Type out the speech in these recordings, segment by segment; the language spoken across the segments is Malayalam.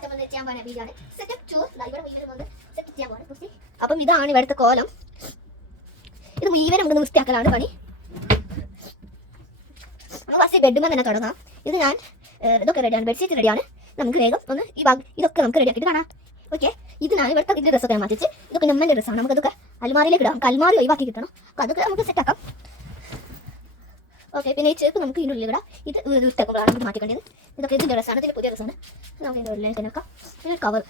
ചെയ്യാൻ പോകുന്ന വീഡിയോ ആണ്. സെറ്റപ്പ് 2 ഇവിടെ മുഴുവൻ വന്ന് സെറ്റ് ചെയ്യാൻ പോകുന്നത്. അപ്പം ഇതാണ് ഇവിടുത്തെ കോലം. ഇത് മുഴുവൻ നമുക്ക് വൃത്തിയാക്കലാണ് പണി. നമുക്ക് ഫസ്റ്റ് ബെഡ്റൂമിൽ തന്നെ തുടങ്ങാം. ഇത് ഞാൻ ഇതൊക്കെ റെഡിയാണ്, ബെഡ്ഷീറ്റ് റെഡിയാണ്. നമുക്ക് വേഗം ഒന്ന് ഈ ഭാഗം ഇതൊക്കെ നമുക്ക് റെഡിയാക്കിയിട്ട് കാണാം. ഓക്കെ, ഇതിനാണ് ഇവിടുത്തെ ഇതിൻ്റെ ഡ്രസ്സൊക്കെ മാറ്റിച്ച് ഇതൊക്കെ നമ്മൻ്റെ ഡ്രസ്സാണ്. നമുക്കതൊക്കെ അൽമാരിയിലേക്ക് ഇടാം. നമുക്ക് അൽമാരി ഒഴിവാക്കി കിട്ടണം. അപ്പോൾ അതൊക്കെ നമുക്ക് സെറ്റാക്കാം. ഓക്കെ, പിന്നെ ഈ ചെരുപ്പ് നമുക്ക് ഇതിൻ്റെ ഉള്ളിൽ ഇടാം. ഇത് ഇട്ടേക്കുമ്പോഴാണ് ഇത് മാറ്റിക്കേണ്ടത്. ഇതൊക്കെ ഇതിൻ്റെ ഡ്രസ്സാണ്, ഇതിൻ്റെ പുതിയ ഡ്രസ്സാണ്. നമുക്ക് ഇതിൻ്റെ ഉള്ളിലേക്ക് നോക്കാം. പിന്നെ കവർ,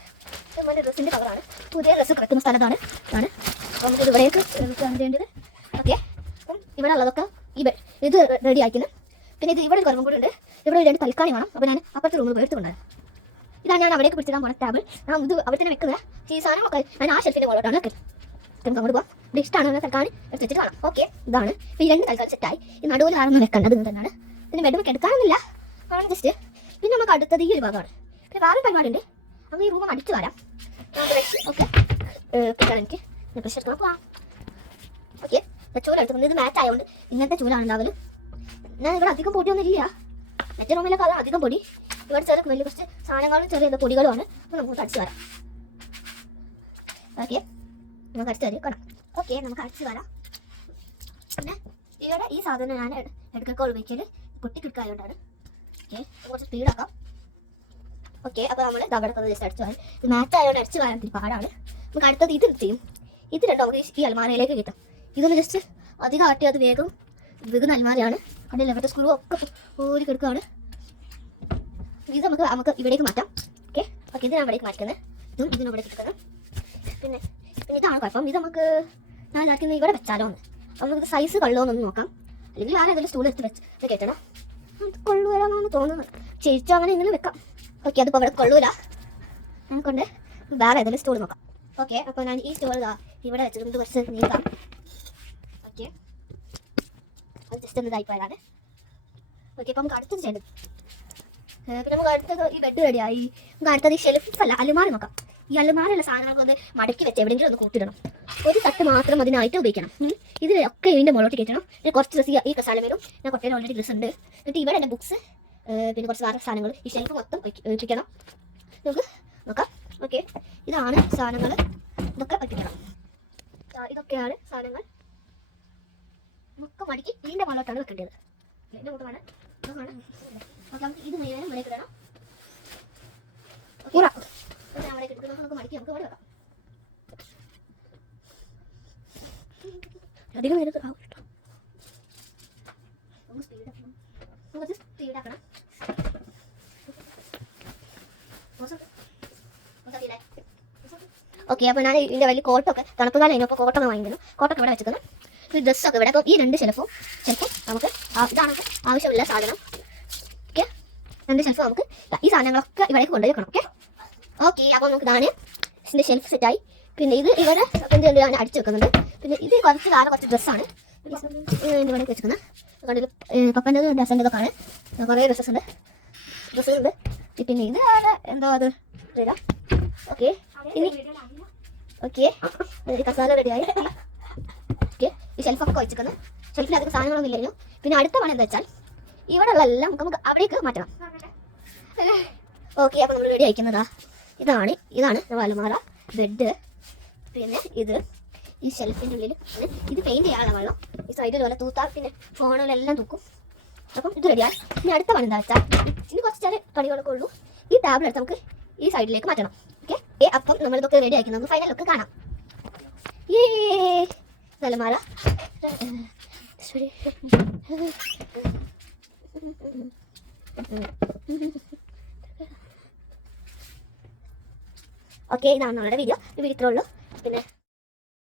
നമ്മുടെ ഡ്രസ്സിൻ്റെ കവറാണ്. പുതിയ ഡ്രസ്സ് കിടക്കുന്ന സ്ഥലത്താണ് ആണ്. അപ്പോൾ നമുക്ക് ഇവിടേക്ക് വേണ്ടത്. ഓക്കെ, അപ്പം ഇവിടെ ഉള്ളതൊക്കെ ഇത് റെഡി ആക്കിയത്. പിന്നെ ഇത് ഇവിടെ കുറവും കൂടെ ഉണ്ട്. ഇവിടെ 2 തൽക്കാലി വേണം. അപ്പോൾ ഞാൻ അപ്പുറത്തെ റൂമിൽ എടുത്തുകൊണ്ടാണ്. ഇതാണ് ഞാൻ അവിടേക്ക് പിടിച്ചിടാൻ പോണ ടേബിൾ. ഞാൻ ഇത് അവിടെ തന്നെ വെക്കുന്നത്. ഈ സാധനമൊക്കെ ഞാൻ ആ ഷെൽഫിൻ്റെ മുകളിലോട്ടാണ് വെക്കുന്നത്. നമുക്ക് അങ്ങോട്ട് പോകാം. ഇവിടെ ഇഷ്ടമാണ് തൽക്കാലം എടുത്ത് വെച്ചിട്ട് കാണാം. ഓക്കെ, ഇതാണ് ഇപ്പോൾ ഈ 2 തൽക്കാലം സെറ്റായി. ഈ നടുവിൽ ആണെന്ന് വെക്കേണ്ടത് തന്നെയാണ്. പിന്നെ ബെഡ്റൂമൊക്കെ എടുക്കാനൊന്നുമില്ല, ആണ് ജസ്റ്റ്. പിന്നെ നമുക്ക് അടുത്തത് ഈ ഒരു ഭാഗമാണ്. പിന്നെ വേറെ പരിപാടി ഉണ്ട്. നമുക്ക് ഈ റൂം അടിച്ച് വരാം. ഓക്കെ, എനിക്ക് പ്രഷർ എടുക്കണം. പോവാം. ഓക്കെ, ചൂല എടുത്തുകൊണ്ട് ഇത് മാച്ച് ആയതുകൊണ്ട് ഇങ്ങനത്തെ ചൂലാണ് ഉണ്ടാവല്. ഞാൻ ഇവിടെ അധികം പൊടിയൊന്നും ഇല്ല. മറ്റേ റൂമിലൊക്കെ അത് അധികം പൊടി. ഇവിടെ ചെറിയ വലിയ കുറച്ച് സാധനങ്ങളും ചെറിയ പൊടികളുമാണ്. അപ്പോൾ നമുക്ക് അടിച്ച് വരാം. ഓക്കെ, നമുക്ക് അടിച്ച് തരും കാണാം. ഓക്കെ, നമുക്ക് അടിച്ച് വരാം. പിന്നെ ഇവിടെ ഈ സാധനം ഞാൻ ഇടയ്ക്കൊക്കെ ഉപയോഗിക്കൽ പൊട്ടിക്കിടക്കായതുകൊണ്ടാണ്. ഓക്കെ, കുറച്ച് സ്പീഡാക്കാം. ഓക്കെ, അപ്പോൾ നമ്മൾ അവിടെ ജസ്റ്റ് അടിച്ച് വരാം. ഇത് മാച്ച് ആയതുകൊണ്ട് അടിച്ച് വരാൻ ഇത്തിരി പാടാണ്. നമുക്ക് അടുത്തത് ഇത് ചെയ്യും. ഇത് രണ്ടോ നമുക്ക് ഈ അൽമാരയിലേക്ക് കിട്ടും. ഇതൊന്ന് ജസ്റ്റ് അധികം ആട്ടി അത് വേഗം അൽമാരയാണ്. കണ്ടില്ല, ഇവിടുത്തെ സ്ക്രൂ ഒക്കെ ഊരി കിടക്കുകയാണ്. ഇത് നമുക്ക് ഇവിടേക്ക് മാറ്റാം. ഓക്കെ, ഓക്കെ, ഇത് ഞാൻ ഇവിടേക്ക് മാറ്റുന്നത്. ഇതും ഇതിനും ഇവിടേക്ക് കിട്ടുന്നത്. പിന്നെ ഇതാണ് കുഴപ്പം. ഇത് നമുക്ക് ഞാൻ ഇതാക്കുന്നത് ഇവിടെ വെച്ചാലോ എന്ന്. അപ്പോൾ നമുക്ക് സൈസ് കൊള്ളുമെന്നൊന്ന് നോക്കാം. അല്ലെങ്കിൽ വേറെ ഏതെങ്കിലും സ്റ്റൂൾ എടുത്ത് വെച്ച് കയറ്റണം. അത് കൊള്ളുവരാമെന്നാണ് തോന്നുന്നത്. ചേച്ചോ അങ്ങനെ ഇങ്ങനെ വെക്കാം. ഓക്കെ, അതിപ്പോൾ ഇവിടെ കൊള്ളൂല. നമുക്കൊണ്ട് വേറെ ഏതെങ്കിലും സ്റ്റൂൾ നോക്കാം. ഓക്കെ, അപ്പോൾ ഞാൻ ഈ സ്റ്റൂൾ ഇവിടെ വെച്ചിട്ട് ഇത് കുറച്ച് നീക്കാം. ഓക്കെ, അത് ജസ്റ്റ് ഒന്ന് ഇതായിപ്പോയതാണ്. ഓക്കെ, അപ്പോൾ നമുക്ക് അടുത്തത് ചെയ്യേണ്ടത്. പിന്നെ നമുക്ക് അടുത്തത് ഈ ബെഡ് റെഡിയായി. നമുക്ക് അടുത്തത് ഈ ഷെൽഫ് അല്ല അലുമാര നോക്കാം. ഈ അലുമാരയുള്ള സാധനങ്ങൾക്ക് ഒന്ന് മടക്കി വെച്ച് എവിടെയെങ്കിലും ഒന്ന് കൂട്ടിയിടണം. ഒരു തട്ട് മാത്രം അതിനായിട്ട് ഉപയോഗിക്കണം. ഇത് ഒക്കെ ഇതിൻ്റെ മുകളിലോട്ട് കയറ്റണം. പിന്നെ കുറച്ച് ഡ്രസ്സ് ഈ കസാല വരും. ഞാൻ കുറച്ച് ഓൾറെഡി ഡ്രസ്സ് ഉണ്ട്. എന്നിട്ട് ഇവിടെ എൻ്റെ ബുക്സ്, പിന്നെ കുറച്ച് വേറെ സാധനങ്ങൾ ഈ ഷെൽഫ് മൊത്തം വെപ്പിക്കണം. നമുക്ക് നോക്കാം. ഓക്കെ, ഇതാണ് സാധനങ്ങൾ. ഇതൊക്കെ വെപ്പിക്കണം. ഇതൊക്കെയാണ് സാധനങ്ങൾ. ഒക്കെ മടക്കി ഇതിൻ്റെ മുകളിലോട്ടാണ് വെക്കേണ്ടത്. ഇതിൻ്റെ മുകളിലാണ് ഓക്കെ, നമുക്ക് ഇത് മുഴുവനും ഇവിടെ ഇടണം. ഓക്കെ, അവിടെ കിട്ടുമ്പോൾ നമുക്ക് മടക്കി നമുക്ക് ഇവിടെ വെക്കാം. അധികം നേരത്തെ ആവും കേട്ടോ. നമുക്ക് സ്പീഡാക്കണം. ഓക്കെ, അപ്പോൾ ഞാൻ ഇതിൻ്റെ വലിയ കോട്ടൊക്കെ തണുപ്പ് കാലം കഴിഞ്ഞപ്പോൾ കോട്ടൊക്കെ വാങ്ങിക്കണം. കോട്ടൊക്കെ ഇവിടെ വെച്ചിരിക്കണം. ഈ ഡ്രസ്സൊക്കെ ഇവിടെ. അപ്പോൾ ഈ 2 ഷെൽഫും നമുക്ക് ഇതാണ് ആവശ്യമുള്ള സാധനം. ഓക്കെ, 2 ഷെൽഫ് നമുക്ക് ഈ സാധനങ്ങളൊക്കെ ഇവിടേക്ക് കൊണ്ടുപോയി വെക്കണം. ഓക്കെ, ഓക്കെ, അപ്പോൾ നമുക്ക് ഇതാണ് ഇതിൻ്റെ ഷെൽഫ് സെറ്റായി. പിന്നെ ഇത് ഇവിടെ എൻ്റെ ഞാൻ അടിച്ച് വെക്കുന്നുണ്ട്. പിന്നെ ഇത് കുറച്ച് ഡ്രസ്സാണ് ഇവിടെ വെച്ചിരിക്കുന്നത്. കണ്ടിട്ട് പപ്പൻ്റെ ഡ്രസ്സിൻ്റെ ആണ്. കുറേ ഡ്രസ്സുണ്ട്. പിന്നെ ഇത് എന്തോ അത് ഇടാം. ഓക്കെ, ഇനി ഓക്കെ, കസാല റെഡിയായി. ഓക്കെ, ഈ ഷെൽഫൊക്കെ വെച്ചിരിക്കുന്നത്. ഷെൽഫിൽ അധികം സാധനങ്ങളൊന്നും ഇല്ലല്ലോ. പിന്നെ അടുത്ത പണി എന്താ വെച്ചാൽ ഇവിടെ ഉള്ള എല്ലാം നമുക്ക് അവിടേക്ക് മാറ്റണം. ഓക്കെ, അപ്പോൾ നമ്മൾ റെഡി അയക്കുന്നതാ ഇതാണ് നമ്മുടെ അലമാര, ബെഡ്, പിന്നെ ഇത് ഈ ഷെൽഫിൻ്റെ ഉള്ളിൽ. ഇത് പെയിൻറ്റ് ചെയ്യാനുള്ള വെള്ളം ഈ സൈഡിൽ പോലെ തൂത്താൽ പിന്നെ ഫോണിലെല്ലാം തൂക്കും. അപ്പം ഇത് റെഡിയാണ്. ഇനി അടുത്ത പണി എന്താ വെച്ചാൽ ഇനി കുറച്ച് ചെറിയ പണികളൊക്കെ ഉള്ളൂ. ഈ ടാബ്ലറ്റ് എടുത്ത് നമുക്ക് ഈ സൈഡിലേക്ക് മാറ്റണം. ഓക്കെ, അപ്പം നമ്മളിതൊക്കെ റെഡി ആക്കി നമുക്ക് ഫൈനൽ ലുക്ക് കാണാം. അലമാര ഓക്കെ, ഇതാണ് നമ്മുടെ വീഡിയോ. ഇത്രേ ഉള്ളൂ. പിന്നെ